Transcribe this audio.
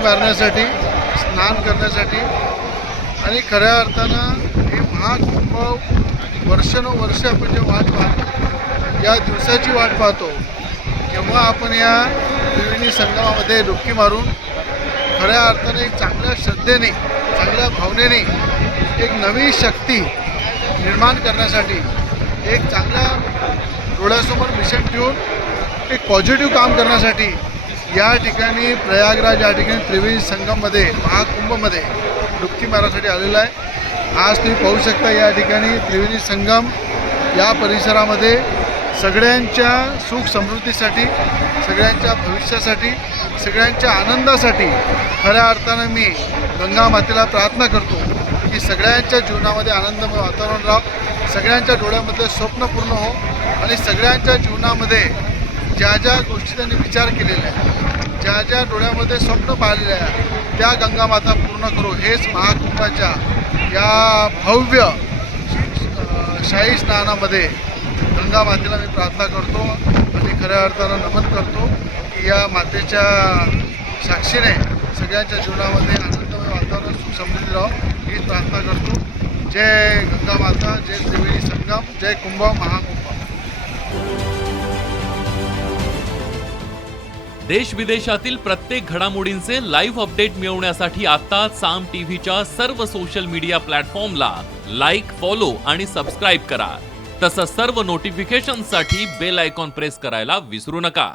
मारण्यासाठी, स्नान करण्यासाठी आणि खऱ्या अर्थानं हे महाकुंभ वर्षानुवर्ष आपण जे वाट पाहतो, या दिवसाची वाट पाहतो, जेव्हा आपण या त्रिवेणी संगमामध्ये डुबकी मारून खऱ्या अर्थाने एक चांगल्या श्रद्धेने, चांगल्या भावनेने एक नवी शक्ती निर्माण करण्यासाठी, एक चांगल्या डोळ्यासमोर मिशन ठेवून एक पॉझिटिव्ह काम करण्यासाठी या ठिकाणी प्रयागराज या ठिकाणी त्रिवेणी संगममध्ये, महाकुंभमध्ये डुबकी मारण्यासाठी आलेला आहे। आज तुम्ही पाहू शकता या ठिकाणी त्रिवेणी संगम या परिसरामध्ये सगळ्यांच्या सुख समृद्धीसाठी, सगळ्यांच्या भविष्यासाठी, सगळ्यांच्या आनंदासाठी खऱ्या अर्थानं मी गंगा मातेला प्रार्थना करतो की सगळ्यांच्या जीवनामध्ये आनंदमय वातावरण राहो, सगळ्यांच्या डोळ्यामधले स्वप्न पूर्ण हो आणि सगळ्यांच्या जीवनामध्ये ज्या ज्या गोष्टी त्यांनी विचार केलेला आहे, ज्या ज्या डोळ्यामध्ये स्वप्न पाहिलेले आहे, त्या गंगा माता पूर्ण करो। हेच महाकुंभाच्या या भव्य शाही स्नानामध्ये गंगा मातेला मी प्रार्थना करतो आणि खऱ्या अर्थानं नमन करतो की या मातेच्या साक्षीने सगळ्यांच्या जीवनामध्ये आनंदमय वातावरण, सुख समृद्धी राहो हीच प्रार्थना करतो। जय गंगा माता, जय त्रिवेणी संगम, जय कुंभ महाकुंभ। देश विदेशातील प्रत्येक घडामोडींचे लाईव्ह अपडेट मिळवण्यासाठी आता साम टीव्हीच्या सर्व सोशल मीडिया प्लॅटफॉर्मला लाईक, फॉलो आणि सबस्क्राईब करा। तसंच सर्व नोटिफिकेशनसाठी बेल आयकॉन प्रेस करायला विसरू नका।